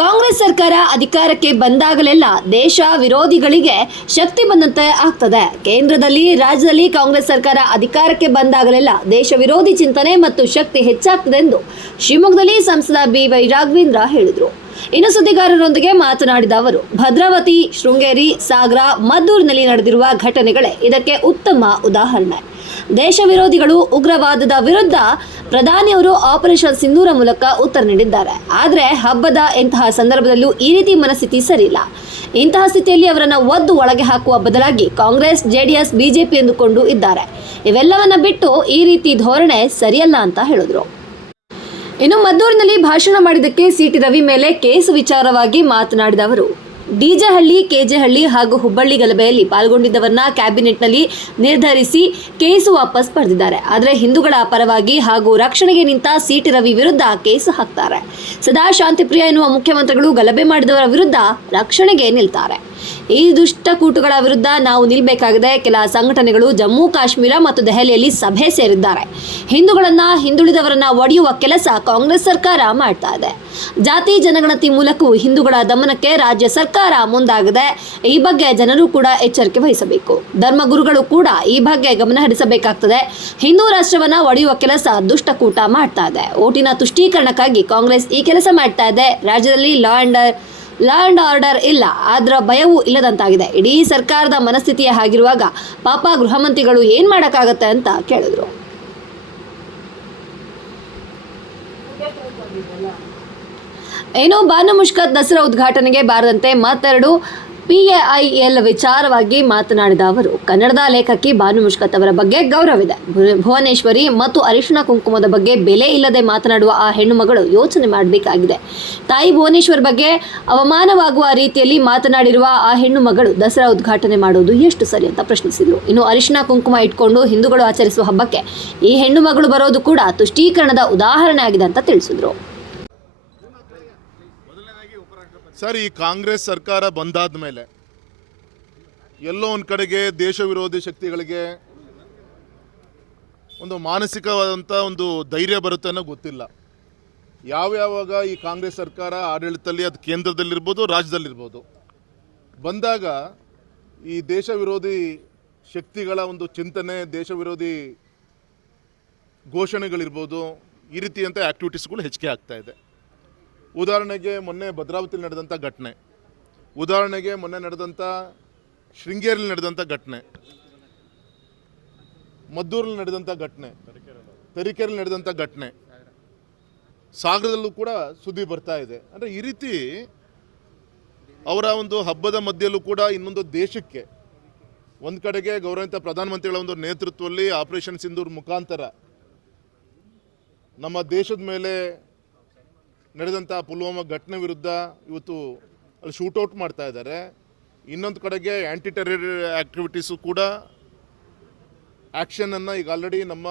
ಕಾಂಗ್ರೆಸ್ ಸರ್ಕಾರ ಅಧಿಕಾರಕ್ಕೆ ಬಂದಾಗಲೆಲ್ಲ ದೇಶ ವಿರೋಧಿಗಳಿಗೆ ಶಕ್ತಿ ಬಂದಂತೆ ಆಗ್ತದೆ. ಕೇಂದ್ರದಲ್ಲಿ, ರಾಜ್ಯದಲ್ಲಿ ಕಾಂಗ್ರೆಸ್ ಸರ್ಕಾರ ಅಧಿಕಾರಕ್ಕೆ ಬಂದಾಗಲೆಲ್ಲ ದೇಶ ವಿರೋಧಿ ಚಿಂತನೆ ಮತ್ತು ಶಕ್ತಿ ಹೆಚ್ಚಾಗ್ತದೆ ಎಂದು ಶಿವಮೊಗ್ಗದಲ್ಲಿ ಸಂಸದ ಬಿ ವೈ ರಾಘವೇಂದ್ರ ಹೇಳಿದರು. ಇನ್ನು ಸುದ್ದಿಗಾರರೊಂದಿಗೆ ಮಾತನಾಡಿದ ಅವರು, ಭದ್ರಾವತಿ, ಶೃಂಗೇರಿ, ಸಾಗರ, ಮದ್ದೂರಿನಲ್ಲಿ ನಡೆದಿರುವ ಘಟನೆಗಳೇ ಇದಕ್ಕೆ ಉತ್ತಮ ಉದಾಹರಣೆ. ದೇಶ ವಿರೋಧಿಗಳು ಉಗ್ರವಾದದ ವಿರುದ್ಧ ಪ್ರಧಾನಿಯವರು ಆಪರೇಷನ್ ಸಿಂಧೂರ ಮೂಲಕ ಉತ್ತರ ನೀಡಿದ್ದಾರೆ. ಆದರೆ ಹಬ್ಬದ ಇಂತಹ ಸಂದರ್ಭದಲ್ಲೂ ಈ ರೀತಿ ಮನಸ್ಥಿತಿ ಸರಿಯಿಲ್ಲ. ಇಂತಹ ಸ್ಥಿತಿಯಲ್ಲಿ ಅವರನ್ನು ಒದ್ದು ಒಳಗೆ ಹಾಕುವ ಬದಲಾಗಿ ಕಾಂಗ್ರೆಸ್, ಜೆಡಿಎಸ್, ಬಿಜೆಪಿ ಎಂದುಕೊಂಡು ಇದ್ದಾರೆ. ಇವೆಲ್ಲವನ್ನ ಬಿಟ್ಟು ಈ ರೀತಿ ಧೋರಣೆ ಸರಿಯಲ್ಲ ಅಂತ ಹೇಳಿದ್ರು. ಇನ್ನು ಮದ್ದೂರಿನಲ್ಲಿ ಭಾಷಣ ಮಾಡಿದ್ದಕ್ಕೆ ಸಿಟಿ ರವಿ ಮೇಲೆ ಕೇಸು ವಿಚಾರವಾಗಿ ಮಾತನಾಡಿದ ಅವರು. ಡಿಜೆಹಳ್ಳಿ, ಕೆಜೆಹಳ್ಳಿ ಹಾಗೂ ಹುಬ್ಬಳ್ಳಿ ಗಲಭೆಯಲ್ಲಿ ಪಾಲ್ಗೊಂಡಿದ್ದವರನ್ನ ಕ್ಯಾಬಿನೆಟ್ನಲ್ಲಿ ನಿರ್ಧರಿಸಿ ಕೇಸು ವಾಪಸ್ ಪಡೆದಿದ್ದಾರೆ. ಆದರೆ ಹಿಂದೂಗಳ ಪರವಾಗಿ ಹಾಗೂ ರಕ್ಷಣೆಗೆ ನಿಂತ ಸಿಟಿ ರವಿ ವಿರುದ್ಧ ಕೇಸು ಹಾಕ್ತಾರೆ. ಸದಾ ಶಾಂತಿಪ್ರಿಯ ಎನ್ನುವ ಮುಖ್ಯಮಂತ್ರಿಗಳು ಗಲಭೆ ಮಾಡಿದವರ ವಿರುದ್ಧ ರಕ್ಷಣೆಗೆ ನಿಲ್ತಾರೆ. ಈ ದುಷ್ಟ ಕೂಟಗಳ ವಿರುದ್ಧ ನಾವು ನಿಲ್ಲಬೇಕಾಗಿದೆ ಕೆಲ ಸಂಘಟನೆಗಳು ಜಮ್ಮು, ಕಾಶ್ಮೀರ ಮತ್ತು ದೆಹಲಿಯಲ್ಲಿ ಸಭೆ ಸೇರಿದ್ದಾರೆ. ಹಿಂದೂಗಳನ್ನ ಹಿಂದುಳಿದವರನ್ನ ಒಡೆಯುವ ಕೆಲಸ ಕಾಂಗ್ರೆಸ್ ಸರ್ಕಾರ ಮಾಡ್ತಾ ಇದೆ. ಜಾತಿ ಜನಗಣತಿ ಮೂಲಕವೂ ಹಿಂದೂಗಳ ದಮನಕ್ಕೆ ರಾಜ್ಯ ಸರ್ಕಾರ ಮುಂದಾಗಿದೆ. ಈ ಬಗ್ಗೆ ಜನರು ಕೂಡ ಎಚ್ಚರಿಕೆ ವಹಿಸಬೇಕು. ಧರ್ಮಗುರುಗಳು ಕೂಡ ಈ ಬಗ್ಗೆ ಗಮನ ಹರಿಸಬೇಕಾಗ್ತದೆ. ಹಿಂದೂ ರಾಷ್ಟ್ರವನ್ನ ಒಡೆಯುವ ಕೆಲಸ ದುಷ್ಟಕೂಟ ಮಾಡ್ತಾ ಇದೆ. ಓಟಿನ ತುಷ್ಟೀಕರಣಕ್ಕಾಗಿ ಕಾಂಗ್ರೆಸ್ ಈ ಕೆಲಸ ಮಾಡ್ತಾ ಇದೆ. ರಾಜ್ಯದಲ್ಲಿ law and law and order ಇಲ್ಲ ಅದರ ಭಯವೂ ಇಲ್ಲದಂತಾಗಿದೆ. ಇಡೀ ಸರ್ಕಾರದ ಮನಸ್ಥಿತಿಯೇ ಹಾಗಿರುವಾಗ ಪಾಪ ಗೃಹಮಂತ್ರಿಗಳು ಏನ್ ಮಾಡೋಕ್ಕಾಗತ್ತೆ ಅಂತ ಕೇಳಿದ್ರು. ಏನೋ ಬಾನು ಮುಷ್ಕತ್ ದಸರಾ ಉದ್ಘಾಟನೆಗೆ ಬಾರದಂತೆ ಮತ್ತೆರಡು ಪಿಎಐಎಲ್ ವಿಚಾರವಾಗಿ ಮಾತನಾಡಿದ ಅವರು, ಕನ್ನಡದ ಲೇಖಕಿ ಭಾನು ಮುಷ್ಕತ್ ಅವರ ಬಗ್ಗೆ ಗೌರವವಿದೆ ಭುವನೇಶ್ವರಿ ಮತ್ತು ಅರಿಶಿಣ ಕುಂಕುಮದ ಬಗ್ಗೆ ಬೆಲೆ ಇಲ್ಲದೆ ಮಾತನಾಡುವ ಆ ಹೆಣ್ಣು ಮಗಳು ಯೋಚನೆ ಮಾಡಬೇಕಾಗಿದೆ. ತಾಯಿ ಭುವನೇಶ್ವರ್ ಬಗ್ಗೆ ಅವಮಾನವಾಗುವ ರೀತಿಯಲ್ಲಿ ಮಾತನಾಡಿರುವ ಆ ಹೆಣ್ಣು ಮಗಳು ದಸರಾ ಉದ್ಘಾಟನೆ ಮಾಡುವುದು ಎಷ್ಟು ಸರಿ ಅಂತ ಪ್ರಶ್ನಿಸಿದರು. ಇನ್ನು ಅರಿಶಿಣ ಕುಂಕುಮ ಇಟ್ಕೊಂಡು ಹಿಂದೂಗಳು ಆಚರಿಸುವ ಹಬ್ಬಕ್ಕೆ ಈ ಹೆಣ್ಣು ಮಗಳು ಬರೋದು ಕೂಡ ತುಷ್ಟೀಕರಣದ ಉದಾಹರಣೆ ಆಗಿದೆ ಅಂತ ತಿಳಿಸಿದ್ರು. ಸರ್ ಈ ಕಾಂಗ್ರೆಸ್ ಸರ್ಕಾರ ಬಂದಾದ ಮೇಲೆ ಎಲ್ಲೋ ಒಂದು ಕಡೆಗೆ ದೇಶ ವಿರೋಧಿ ಶಕ್ತಿಗಳಿಗೆ ಒಂದು ಮಾನಸಿಕವಾದಂಥ ಒಂದು ಧೈರ್ಯ ಬರುತ್ತೆ ಅನ್ನೋ ಗೊತ್ತಿಲ್ಲ. ಯಾವ್ಯಾವಾಗ ಈ ಕಾಂಗ್ರೆಸ್ ಸರ್ಕಾರ ಆಡಳಿತದಲ್ಲಿ ಅದು ಕೇಂದ್ರದಲ್ಲಿರ್ಬೋದು, ರಾಜ್ಯದಲ್ಲಿರ್ಬೋದು. ಬಂದಾಗ ಈ ದೇಶ ವಿರೋಧಿ ಶಕ್ತಿಗಳ ಒಂದು ಚಿಂತನೆ, ದೇಶ ವಿರೋಧಿ ಘೋಷಣೆಗಳಿರ್ಬೋದು, ಈ ರೀತಿಯಂಥ ಆ್ಯಕ್ಟಿವಿಟೀಸ್ಗಳು ಹೆಚ್ಚಿಗೆ ಆಗ್ತಾ ಇದೆ. ಉದಾಹರಣೆಗೆ ಮೊನ್ನೆ ಭದ್ರಾವತಿಯಲ್ಲಿ ನಡೆದಂಥ ಘಟನೆ. ಉದಾಹರಣೆಗೆ ಮೊನ್ನೆ ನಡೆದಂಥ ಶೃಂಗೇರಿಯಲ್ಲಿ ನಡೆದಂಥ ಘಟನೆ. ಮದ್ದೂರಲ್ಲಿ ನಡೆದಂಥ ಘಟನೆ. ತರೀಕೆರೆಯಲ್ಲಿ ನಡೆದಂಥ ಘಟನೆ. ಸಾಗರದಲ್ಲೂ ಕೂಡ ಸುದ್ದಿ ಬರ್ತಾ ಇದೆ. ಅಂದರೆ ಈ ರೀತಿ ಅವರ ಒಂದು ಹಬ್ಬದ ಮಧ್ಯಲ್ಲೂ ಕೂಡ ಇನ್ನೊಂದು ದೇಶಕ್ಕೆ ಒಂದು ಕಡೆಗೆ ಗೌರವಿತ ಪ್ರಧಾನಮಂತ್ರಿಗಳ ಒಂದು ನೇತೃತ್ವದಲ್ಲಿ ಆಪರೇಷನ್ ಸಿಂಧೂರ್ ಮುಖಾಂತರ ನಮ್ಮ ದೇಶದ ಮೇಲೆ ನಡೆದಂಥ ಪುಲ್ವಾಮಾ ಘಟನೆ ವಿರುದ್ಧ ಇವತ್ತು ಅಲ್ಲಿ ಶೂಟೌಟ್ ಮಾಡ್ತಾ ಇದ್ದಾರೆ. ಇನ್ನೊಂದು ಕಡೆಗೆ ಆ್ಯಂಟಿ ಟೆರರ್ ಆ್ಯಕ್ಟಿವಿಟೀಸು ಕೂಡ ಆ್ಯಕ್ಷನನ್ನು ಈಗ ಆಲ್ರೆಡಿ ನಮ್ಮ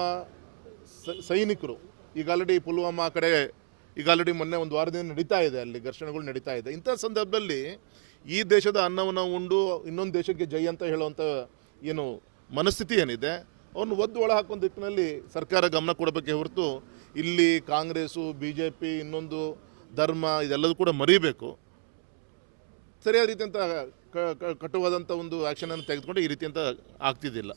ಸೈನಿಕರು, ಈಗ ಆಲ್ರೆಡಿ ಪುಲ್ವಾಮಾ ಕಡೆ ಈಗ ಆಲ್ರೆಡಿ ಮೊನ್ನೆ ಒಂದು ವಾರದಿಂದ ನಡೀತಾ ಇದೆ, ಅಲ್ಲಿ ಘರ್ಷಣೆಗಳು ನಡೀತಾ ಇದೆ. ಇಂಥ ಸಂದರ್ಭದಲ್ಲಿ ಈ ದೇಶದ ಅನ್ನವನ್ನು ಉಂಡು ಇನ್ನೊಂದು ದೇಶಕ್ಕೆ ಜೈ ಅಂತ ಹೇಳುವಂಥ ಏನು ಮನಸ್ಥಿತಿ ಏನಿದೆ ಅವನು ಒದ್ದು ಒಳ ಹಾಕೋ ದಿಕ್ಕಿನಲ್ಲಿ ಸರ್ಕಾರ ಗಮನ ಕೊಡಬೇಕೆ ಹೊರತು ಇಲ್ಲಿ ಕಾಂಗ್ರೆಸ್ಸು ಬಿ ಜೆ ಪಿ ಇನ್ನೊಂದು ಧರ್ಮ ಇದೆಲ್ಲದೂ ಕೂಡ ಮರಿಬೇಕು. ಸರಿಯಾದ ರೀತಿಯಂತ ಕ- ಒಂದು ಒಂದು ಆ್ಯಕ್ಷನನ್ನು ತೆಗೆದುಕೊಂಡು ಈ ರೀತಿಯಂತ ಆಗ್ತಿದ್ದಿಲ್ಲ.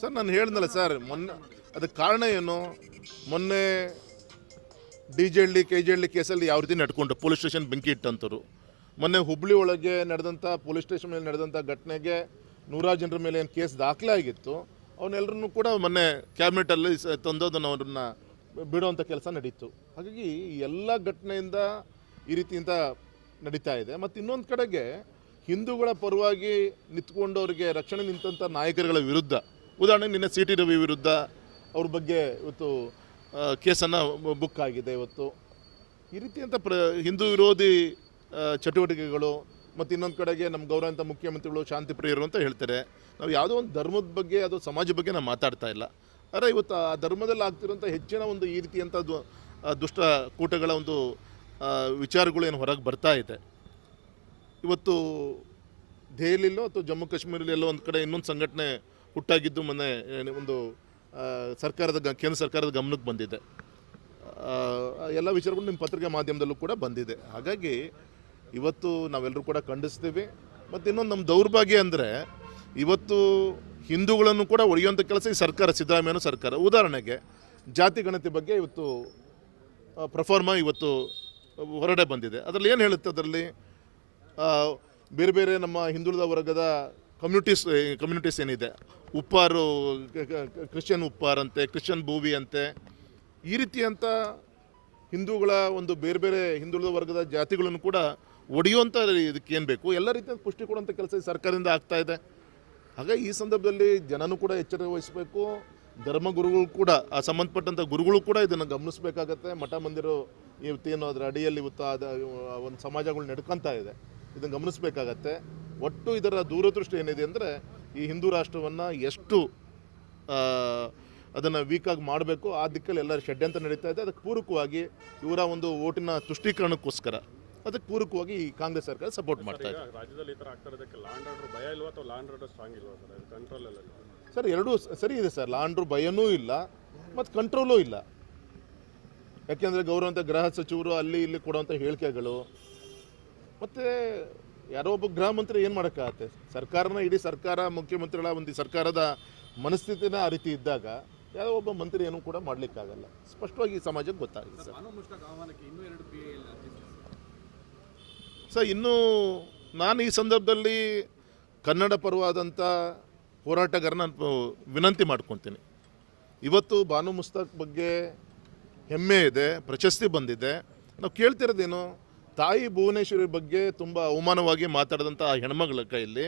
ಸರ್ ನಾನು ಹೇಳ್ದಲ್ಲ ಸರ್ ಮೊನ್ನೆ ಅದಕ್ಕೆ ಕಾರಣ ಏನು? ಮೊನ್ನೆ D J Halli K J Halli ಕೇಸಲ್ಲಿ ಯಾವ ರೀತಿ ನಡ್ಕೊಂಡು ಪೊಲೀಸ್ ಸ್ಟೇಷನ್ ಬೆಂಕಿ ಇಟ್ಟಂಥವ್ರು ಮೊನ್ನೆ ಹುಬ್ಳಿ ಒಳಗೆ ನಡೆದಂಥ ಪೊಲೀಸ್ ಸ್ಟೇಷನ್ ಮೇಲೆ ನಡೆದಂಥ ಘಟನೆಗೆ ನೂರಾರು ಜನರ ಮೇಲೆ ಏನು ಕೇಸ್ ದಾಖಲೆ ಆಗಿತ್ತು ಅವನ್ನೆಲ್ಲರನ್ನೂ ಕೂಡ ಮೊನ್ನೆ ಕ್ಯಾಬಿನೆಟಲ್ಲಿ ಅಲ್ಲಿ ತಂದು ಅದನ್ನು ಅವ್ರನ್ನ ಬಿಡುವಂಥ ಕೆಲಸ ನಡೀತು. ಹಾಗಾಗಿ ಎಲ್ಲ ಘಟನೆಯಿಂದ ಈ ರೀತಿಯಿಂದ ನಡೀತಾ ಇದೆ. ಮತ್ತು ಇನ್ನೊಂದು ಕಡೆಗೆ ಹಿಂದೂಗಳ ಪರವಾಗಿ ನಿಂತ್ಕೊಂಡು ಅವರಿಗೆ ರಕ್ಷಣೆ ನಿಂತಂಥ ನಾಯಕರುಗಳ ವಿರುದ್ಧ ಉದಾಹರಣೆಗೆ ನಿನ್ನೆ ಸಿ ಟಿ ರವಿ ವಿರುದ್ಧ ಅವ್ರ ಬಗ್ಗೆ ಇವತ್ತು ಕೇಸನ್ನು ಬುಕ್ ಆಗಿದೆ ಇವತ್ತು. ಈ ರೀತಿಯಂಥ ಪ್ರ, ಹಿಂದೂ ವಿರೋಧಿ ಚಟುವಟಿಕೆಗಳು ಮತ್ತು ಇನ್ನೊಂದು ಕಡೆಗೆ ನಮ್ಮ ಗೌರವಂತ ಮುಖ್ಯಮಂತ್ರಿಗಳು ಶಾಂತಿ ಪ್ರಿಯರು ಅಂತ ಹೇಳ್ತಾರೆ. ನಾವು ಯಾವುದೋ ಒಂದು ಧರ್ಮದ ಬಗ್ಗೆ ಅದು ಸಮಾಜ ಬಗ್ಗೆ ನಾವು ಮಾತಾಡ್ತಾ ಇಲ್ಲ. ಆದರೆ ಇವತ್ತು ಆ ಧರ್ಮದಲ್ಲಿ ಆಗ್ತಿರೋಂಥ ಹೆಚ್ಚಿನ ಒಂದು ಈ ರೀತಿಯಂಥ ದುಷ್ಟ ಕೂಟಗಳ ಒಂದು ವಿಚಾರಗಳು ಏನು ಹೊರಗೆ ಬರ್ತಾ ಇದೆ. ಇವತ್ತು ದೆಹಲಿಲೋ ಅಥವಾ ಜಮ್ಮು ಕಾಶ್ಮೀರಲ್ಲಿ ಒಂದು ಕಡೆ ಇನ್ನೊಂದು ಸಂಘಟನೆ ಹುಟ್ಟಾಗಿದ್ದು ಮೊನ್ನೆ ಒಂದು ಸರ್ಕಾರದ ಗ- ಕೇಂದ್ರ ಸರ್ಕಾರದ ಗಮನಕ್ಕೆ ಬಂದಿದೆ. ಎಲ್ಲ ವಿಚಾರಗಳು ನಿಮ್ಮ ಪತ್ರಿಕೆ ಮಾಧ್ಯಮದಲ್ಲೂ ಕೂಡ ಬಂದಿದೆ. ಹಾಗಾಗಿ ಇವತ್ತು ನಾವೆಲ್ಲರೂ ಕೂಡ ಖಂಡಿಸ್ತೀವಿ. ಮತ್ತು ಇನ್ನೊಂದು ನಮ್ಮ ದೌರ್ಭಾಗ್ಯ ಅಂದರೆ ಇವತ್ತು ಹಿಂದೂಗಳನ್ನು ಕೂಡ ಒಡೆಯುವಂಥ ಕೆಲಸ ಈ ಸರ್ಕಾರ, ಸಿದ್ದರಾಮಯ್ಯನ ಸರ್ಕಾರ. ಉದಾಹರಣೆಗೆ ಜಾತಿ ಗಣತಿ ಬಗ್ಗೆ ಇವತ್ತು ಪ್ರಫಾರ್ಮ ಇವತ್ತು ಹೊರಡೆ ಬಂದಿದೆ. ಅದರಲ್ಲಿ ಏನು ಹೇಳುತ್ತೆ ಅದರಲ್ಲಿ? ಬೇರೆ ಬೇರೆ ನಮ್ಮ ಹಿಂದುಳಿದ ವರ್ಗದ ಕಮ್ಯುನಿಟೀಸ್ ಕಮ್ಯುನಿಟೀಸ್ ಏನಿದೆ? ಉಪ್ಪಾರು ಕ್ರಿಶ್ಚಿಯನ್ ಉಪ್ಪಾರ್ ಅಂತೆ ಕ್ರಿಶ್ಚಿಯನ್ ಭೂವಿ ಅಂತೆ. ಈ ರೀತಿಯಂಥ ಹಿಂದೂಗಳ ಒಂದು ಬೇರೆ ಬೇರೆ ಹಿಂದುಳಿದ ವರ್ಗದ ಜಾತಿಗಳನ್ನು ಕೂಡ ಒಡೆಯುವಂಥ ಇದಕ್ಕೆ ಏನು ಬೇಕು? ಎಲ್ಲ ರೀತಿಯ ಪುಷ್ಟಿ ಕೊಡುವಂಥ ಕೆಲಸ ಈ ಸರ್ಕಾರದಿಂದ ಆಗ್ತಾ ಇದೆ. ಹಾಗೆ ಈ ಸಂದರ್ಭದಲ್ಲಿ ಜನನೂ ಕೂಡ ಎಚ್ಚರ ವಹಿಸಬೇಕು. ಧರ್ಮಗುರುಗಳು ಕೂಡ, ಆ ಸಂಬಂಧಪಟ್ಟಂಥ ಗುರುಗಳು ಕೂಡ ಇದನ್ನು ಗಮನಿಸಬೇಕಾಗತ್ತೆ. ಮಠ ಮಂದಿರ ಇವತ್ತೇನು ಅದರ ಅಡಿಯಲ್ಲಿ ಇವತ್ತು ಅದ ಒಂದು ಸಮಾಜಗಳು ನಡ್ಕೊತಾ ಇದೆ. ಇದನ್ನು ಗಮನಿಸಬೇಕಾಗತ್ತೆ. ಒಟ್ಟು ಇದರ ದೂರದೃಷ್ಟಿ ಏನಿದೆ ಅಂದರೆ, ಈ ಹಿಂದೂ ರಾಷ್ಟ್ರವನ್ನು ಎಷ್ಟು ಅದನ್ನು ವೀಕಾಗಿ ಮಾಡಬೇಕು, ಆ ದಿಕ್ಕಲ್ಲಿ ಎಲ್ಲ ಷಡ್ಯಂತ್ರ ನಡೀತಾ ಇದೆ. ಅದಕ್ಕೆ ಪೂರಕವಾಗಿ ಇವರ ಒಂದು ಓಟಿನ ತುಷ್ಟೀಕರಣಕ್ಕೋಸ್ಕರ. ಅದಕ್ಕೆ ಪೂರಕವಾಗಿ ಈ ಕಾಂಗ್ರೆಸ್ ಸರ್ಕಾರ ಸಪೋರ್ಟ್ ಮಾಡ್ತಾ ಇದೆ. ರಾಜ್ಯದಲ್ಲಿ ಈ ಥರ ಆಗ್ತಾ ಇರೋದಕ್ಕೆ ಲಾಂಡ್ ಆರ್ಡರ್ ಭಯ ಇಲ್ವಾ ಅಥವಾ ಆರ್ಡರ್ ಸ್ಟ್ರಾಂಗ್ ಇಲ್ವಾ ಸರ್? ಕಂಟ್ರೋಲ್ ಸರ್ ಎರಡೂ ಸರಿ ಇದೆ ಸರ್ ಲಾಂಡ್ರು ಭಯನೂ ಇಲ್ಲ ಮತ್ತು ಕಂಟ್ರೋಲೂ ಇಲ್ಲ. ಯಾಕೆಂದರೆ ಗೌರವಂತ ಗೃಹ ಸಚಿವರು ಅಲ್ಲಿ ಇಲ್ಲಿ ಕೊಡುವಂಥ ಹೇಳಿಕೆಗಳು ಮತ್ತು ಯಾರೋ ಒಬ್ಬ ಗೃಹ ಮಂತ್ರಿ ಏನು ಮಾಡೋಕ್ಕಾಗತ್ತೆ? ಸರ್ಕಾರನ ಇಡೀ ಸರ್ಕಾರ ಮುಖ್ಯಮಂತ್ರಿಗಳ ಒಂದು ಸರ್ಕಾರದ ಮನಸ್ಥಿತಿನ ಆ ರೀತಿ ಇದ್ದಾಗ ಯಾರೋ ಒಬ್ಬ ಮಂತ್ರಿ ಏನೂ ಕೂಡ ಮಾಡಲಿಕ್ಕಾಗಲ್ಲ. ಸ್ಪಷ್ಟವಾಗಿ ಈ ಸಮಾಜಕ್ಕೆ ಗೊತ್ತಾಗಿದೆ ಸರ್ ಸರ್, ಇನ್ನೂ ನಾನು ಈ ಸಂದರ್ಭದಲ್ಲಿ ಕನ್ನಡ ಪರವಾದಂಥ ಹೋರಾಟಗಾರನ ವಿನಂತಿ ಮಾಡ್ಕೊತೀನಿ ಇವತ್ತು ಬಾನು ಮುಸ್ತಾಕ್ ಬಗ್ಗೆ ಹೆಮ್ಮೆ ಇದೆ, ಪ್ರಶಸ್ತಿ ಬಂದಿದೆ. ನಾವು ಕೇಳ್ತಿರೋದೇನು, ತಾಯಿ ಭುವನೇಶ್ವರಿ ಬಗ್ಗೆ ತುಂಬ ಅವಮಾನವಾಗಿ ಮಾತಾಡಿದಂಥ ಆ ಹೆಣ್ಮಗಳ ಕೈಯಲ್ಲಿ,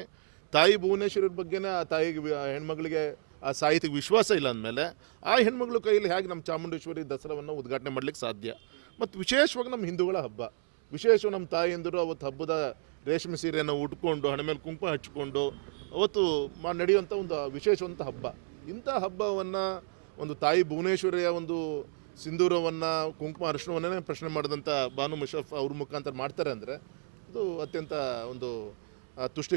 ತಾಯಿ ಭುವನೇಶ್ವರಿ ಬಗ್ಗೆನೇ ಆ ತಾಯಿಗೆ ಆ ಹೆಣ್ಮಗಳಿಗೆ ಆ ಸಾಹಿತ್ಯಕ್ಕೆ ವಿಶ್ವಾಸ ಇಲ್ಲ ಅಂದಮೇಲೆ, ಆ ಹೆಣ್ಮಗಳ ಕೈಯಲ್ಲಿ ಹೇಗೆ ನಮ್ಮ ಚಾಮುಂಡೇಶ್ವರಿ ದಸರಾವನ್ನು ಉದ್ಘಾಟನೆ ಮಾಡಲಿಕ್ಕೆ ಸಾಧ್ಯ? ಮತ್ತು ವಿಶೇಷವಾಗಿ ನಮ್ಮ ಹಿಂದೂಗಳ ಹಬ್ಬ. ವಿಶೇಷವಾಗಿ ನಮ್ಮ ತಾಯಂದಿರು ಅವತ್ತು ಹಬ್ಬದ ರೇಷ್ಮೆ ಸೀರೆಯನ್ನು ಉಟ್ಕೊಂಡು, ಹಣೆ ಮೇಲೆ ಕುಂಕುಮ ಹಚ್ಕೊಂಡು ಅವತ್ತು ಮಾ ನಡೆಯುವಂಥ ಒಂದು ವಿಶೇಷವಂಥ ಹಬ್ಬ. ಇಂಥ ಹಬ್ಬವನ್ನು ಒಂದು ತಾಯಿ ಭುವನೇಶ್ವರಿಯ ಒಂದು ಸಿಂಧೂರವನ್ನು, ಕುಂಕುಮ ಅರಿಶಿಣವನ್ನೇ ಪ್ರಶ್ನೆ ಮಾಡಿದಂಥ ಬಾನು ಮುಷಫ್ ಅವ್ರ ಮುಖಾಂತರ ಮಾಡ್ತಾರೆ ಅಂದರೆ, ಅದು ಅತ್ಯಂತ ಒಂದು ತುಷ್ಟಿ